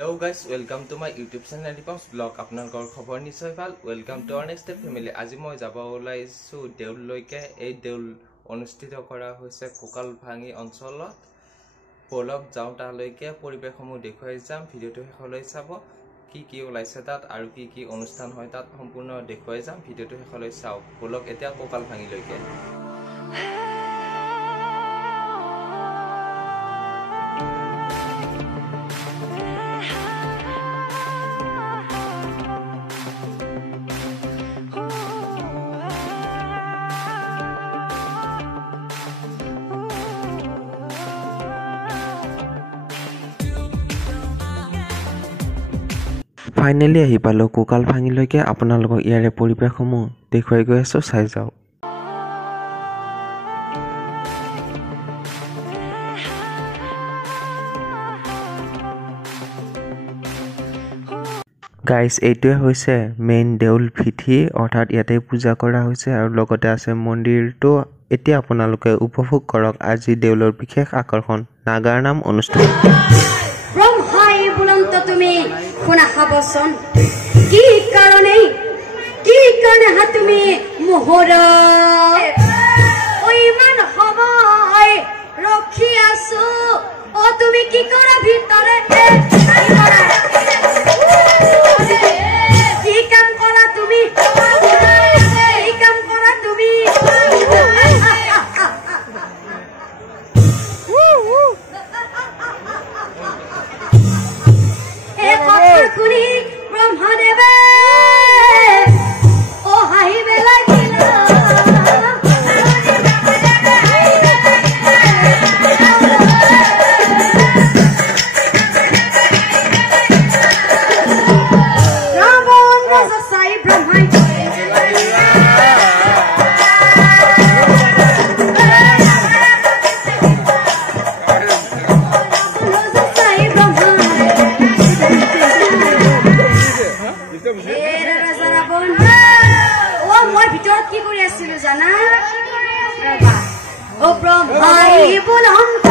Hello guys, welcome to my YouTube channel Dipam's vlog. আপোনালোকৰ খবৰ নিশ্চয় ভাল। Welcome to our next step family. আজি মই যাব ওলাইছো দেউললৈকে। এই দেউল অনুষ্ঠিত কৰা হৈছে কোকালভাঙি অঞ্চলত। বলক যাওঁ তালৈকে পৰিবেশসমূহ দেখুৱাই যাম। ভিডিওটো শেষলৈ চাব। কি ওলাইছে তাত আৰু কি অনুষ্ঠান হয় তাত সম্পূৰ্ণ দেখুৱাই যাম। ভিডিওটো শেষলৈ চাওক। বলক এতিয়া কোকালভাঙিলৈকে। ফাইনেলি আহি পালো কোকালভাঙিলৈকে। আপোনালোকক ইয়াৰে পৰিবেশসমূহ দেখুৱাই গৈ আছো, চাই যাওক। গাইজ, এইটোৱে হৈছে মেইন দেউল ভিথি, অৰ্থাৎ ইয়াতে পূজা কৰা হৈছে আৰু লগতে আছে মন্দিৰটো। এতিয়া আপোনালোকে উপভোগ কৰক আজি দেউলৰ বিশেষ আকৰ্ষণ নাগাৰ নাম অনুষ্ঠান। তুমি শুনা খাবচোন কি কাৰণে তুমি মোহৰা ইমান সময় ৰখি আছো। তুমি কি কৰা ভিতৰে কি কাম কৰা তুমি কুনি ব্ৰহ্মদেৱে ও হাঁহিবে লাগিলা। ৰাৱণ ৰজা চাই ব্ৰহ্মাই মই ভিতৰত কি কৰি আছিলো জানা? ও ব্ৰহ্মাই বুলন্ত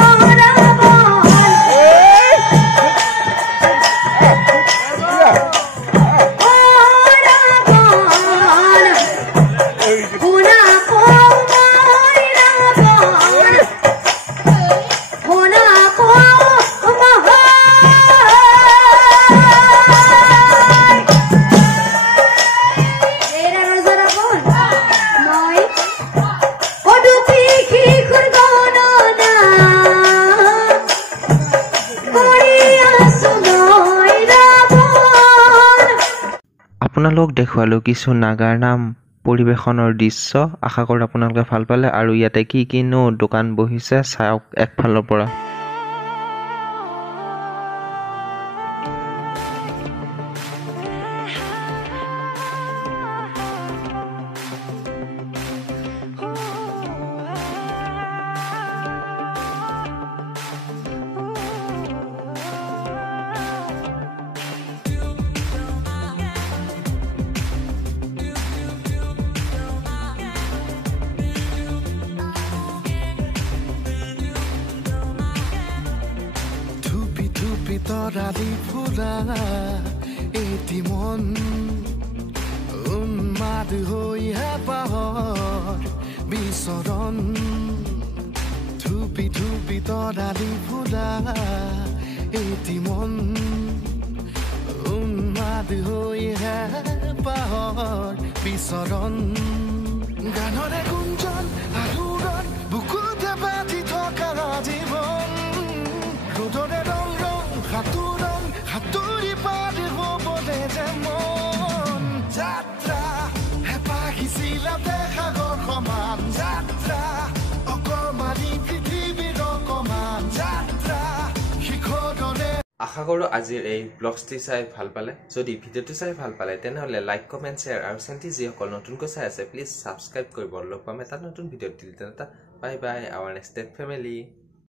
আপোনালোক দেখুৱালো কিছু নাগাৰ নাম পৰিবেশনৰ দৃশ্য। আশা কৰোঁ আপোনালোকে ভাল পালে আৰু ইয়াতে কিনো দোকান বহিছে চাওক একফালৰ পৰা। তৰালি ফুৰা এটি মন উন্মাদ হৈ হেঁপাহৰ বিচৰণ। ধুপি তৰালি ফুৰা এটি মন উন্মাদ হৈ হেঁপাহৰ বিচৰণ। গানৰে গুঞ্জন আলোড়ন বুকুতে বাজি থকা জীৱন। ৰ'দৰে ৰং সাতুৰি পাৰি হ'বলে যে মন। যাত্ৰা হেঁপাহিছিলা সাগৰ সমান। যাত্ৰা অকমানি পৃথিৱীৰ অকমান। যাত্ৰা শিখৰৰে। আশা কৰোঁ আজিৰ এই ব্লগটি চাই ভাল পালে। যদি ভিডিঅ'টো চাই ভাল পালে তেনেহ'লে লাইক, কমেণ্ট, শ্বেয়াৰ আৰু চেনেলটি যিসকল নতুনকৈ চাই আছে প্লিজ ছাবস্ক্ৰাইব কৰিব। লগ পাম এটা নতুন ভিডিঅ'ত। Bye bye, our next family.